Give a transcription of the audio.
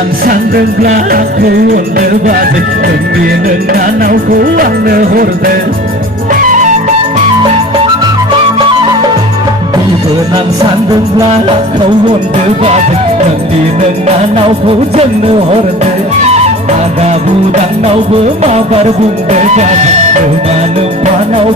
nang sandenglah aku under bade Kembien nganau ku ande horde Nang sandenglah aku under bade Kembien nganau ku jenne horde Ada budang nau bermabar bunda bade Menganau panau